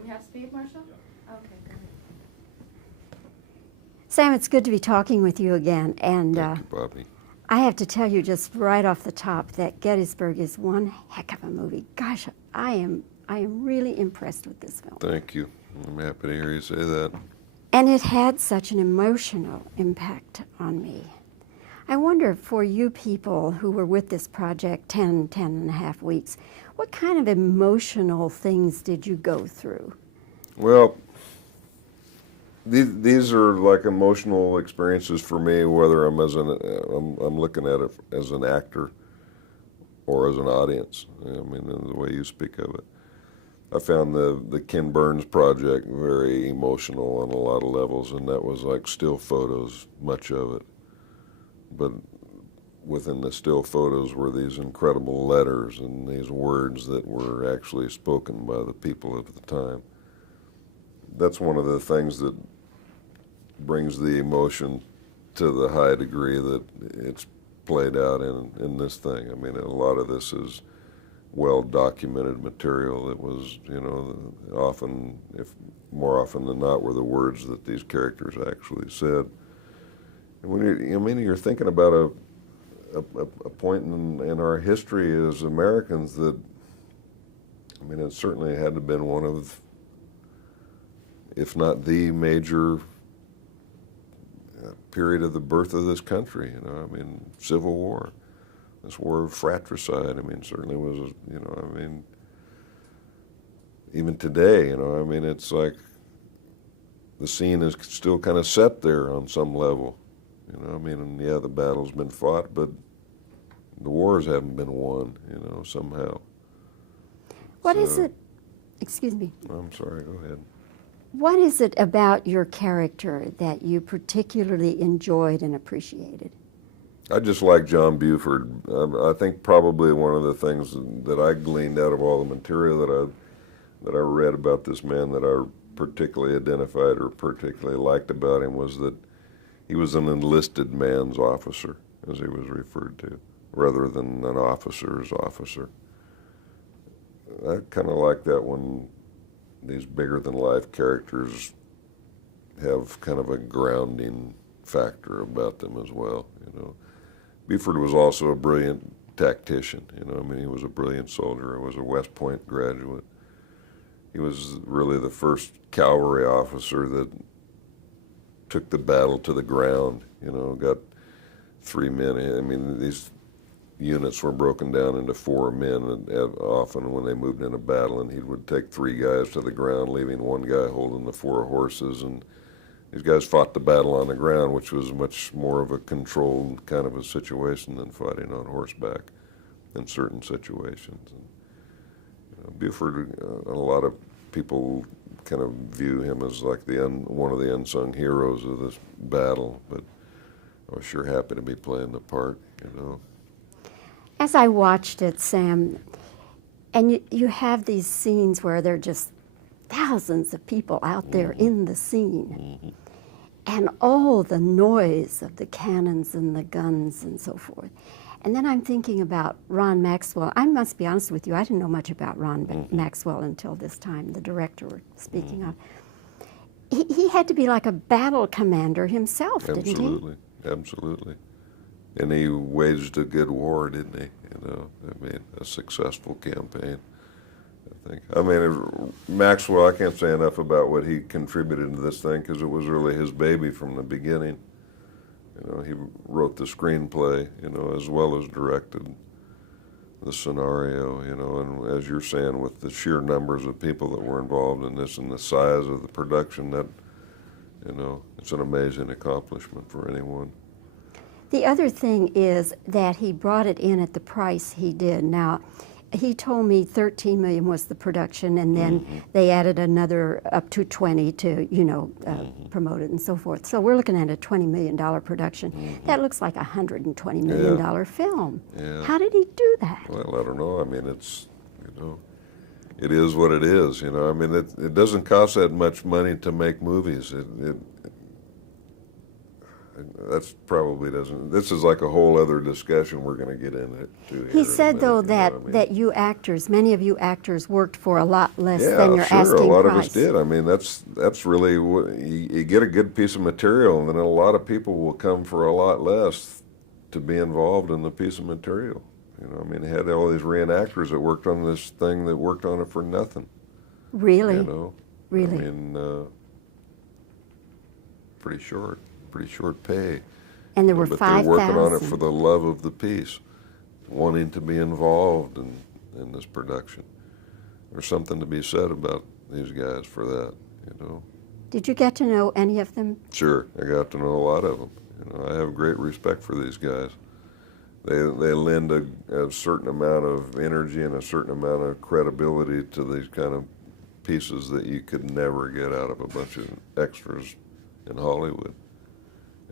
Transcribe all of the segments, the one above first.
And we have speed, Marshall? Okay, good. Sam, it's good to be talking with you again. And Thank you, Bobby. I have to tell you just right off the top that Gettysburg is one heck of a movie. Gosh, I am really impressed with this film. Thank you. I'm happy to hear you say that. And it had such an emotional impact on me. I wonder, for you people who were with this project 10 and a half weeks, what kind of emotional things did you go through? Well, these are like emotional experiences for me, whether I'm looking at it as an actor or as an audience. I mean, in the way you speak of it. I found the Ken Burns project very emotional on a lot of levels, and that was like still photos, much of it. But within the still photos were these incredible letters and these words that were actually spoken by the people of the time. That's one of the things that brings the emotion to the high degree that it's played out in this thing. I mean, a lot of this is well-documented material that was, you know, often, if more often than not, were the words that these characters actually said. And when you're thinking about a point in our history as Americans that, I mean, it certainly had to have been one of, if not the major period of the birth of this country, you know, I mean, Civil War, this war of fratricide, I mean, certainly was, you know, I mean, even today, you know, I mean, it's like the scene is still kind of set there on some level, you know, I mean, and yeah, the battle's been fought, but the wars haven't been won, you know, somehow. What is it, excuse me. I'm sorry, go ahead. What is it about your character that you particularly enjoyed and appreciated? I just like John Buford. I think probably one of the things that I gleaned out of all the material that I read about this man that I particularly identified or particularly liked about him was that he was an enlisted man's officer, as he was referred to, rather than an officer's officer. I kind of like that when these bigger-than-life characters have kind of a grounding factor about them as well, you know. Buford was also a brilliant tactician, you know. I mean, he was a brilliant soldier. He was a West Point graduate. He was really the first cavalry officer that took the battle to the ground, you know, got 3 men. I mean, these units were broken down into 4 men often when they moved into battle, and he would take 3 guys to the ground, leaving 1 guy holding the 4 horses, and these guys fought the battle on the ground, which was much more of a controlled kind of a situation than fighting on horseback in certain situations. And, you know, Buford, a lot of people kind of view him as like one of the unsung heroes of this battle, but I was sure happy to be playing the part, you know. As I watched it, Sam, and you have these scenes where there are just thousands of people out there in the scene, and all the noise of the cannons and the guns and so forth. And then I'm thinking about Ron Maxwell. I must be honest with you, I didn't know much about Ron Maxwell until this time, the director we're speaking of. He had to be like a battle commander himself, didn't he? Absolutely, absolutely. And he waged a good war, didn't he? You know, I mean, a successful campaign, I think. I mean, Maxwell, I can't say enough about what he contributed to this thing because it was really his baby from the beginning. You know, he wrote the screenplay, you know, as well as directed the scenario, you know, and as you're saying, with the sheer numbers of people that were involved in this and the size of the production, that, you know, it's an amazing accomplishment for anyone. The other thing is that he brought it in at the price he did. Now, he told me $13 million was the production, and then they added another up to 20 to, you know, promote it and so forth. So we're looking at a $20 million production. That looks like a $120 million film. Yeah. How did he do that? Well, I don't know. I mean, it's, you know, it is what it is, you know. I mean, it doesn't cost that much money to make movies. that's probably doesn't. This is like a whole other discussion we're going to get into. Here He in a said, minute, though, you know that, what I mean? that you actors, many of you actors, worked for a lot less Yeah, than your sure. asking A lot price. of us did. I mean, that's really what you get a good piece of material, and then a lot of people will come for a lot less to be involved in the piece of material. You know, I mean, they had all these reenactors that worked on this thing that worked on it for nothing. Really? You know, Really? I mean, pretty short pay. And there were But they're working on it 5,000. for the love of the piece, wanting to be involved in this production. There's something to be said about these guys for that, you know. Did you get to know any of them? Sure, I got to know a lot of them. You know, I have great respect for these guys. They lend a certain amount of energy and a certain amount of credibility to these kind of pieces that you could never get out of a bunch of extras in Hollywood.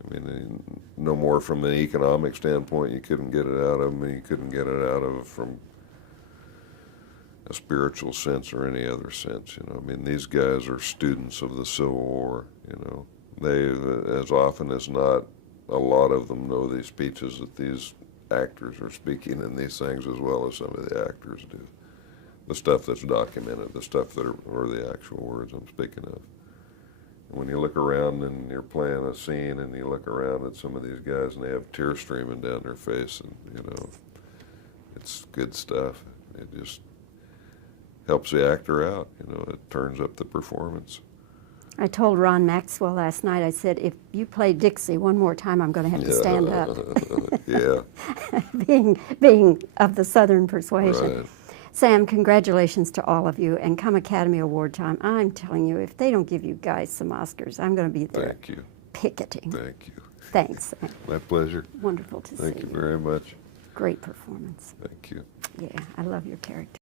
I mean, no more from an economic standpoint, you couldn't get it out of them, and you couldn't get it out of from a spiritual sense or any other sense, you know. I mean, these guys are students of the Civil War, you know. They, as often as not, a lot of them know these speeches that these actors are speaking in these things as well as some of the actors do. The stuff that's documented, the stuff that are the actual words I'm speaking of. When you look around and you're playing a scene and you look around at some of these guys and they have tears streaming down their face, and you know, it's good stuff. It just helps the actor out, you know, it turns up the performance. I told Ron Maxwell last night, I said, if you play Dixie one more time, I'm going to have to stand up. Yeah. being of the Southern persuasion. Right. Sam, congratulations to all of you, and come Academy Award time, I'm telling you, if they don't give you guys some Oscars, I'm going to be there Thank you. picketing. Thank you. Thanks, Sam. My pleasure. Wonderful to see you. Thank you very much. Great performance. Thank you. Yeah, I love your character.